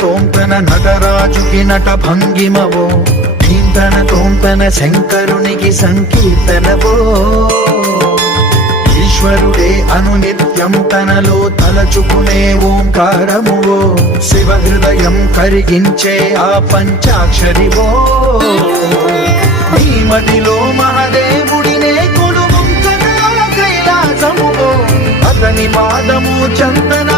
తోంతన నటరాజుకి నట భంగిమవో ధీంతన తోంతన శంకరునికి సంకీర్తనవో ఈశ్వరుడే అనునిత్యం తనలో తలచుకునే ఓంకారమువో శివ హృదయం కరిగించే ఆ పంచాక్షరివో నీ మదిలో మహాదేవుడినే కొలువుంచగా కైలాసమువో అతని పాదము చందన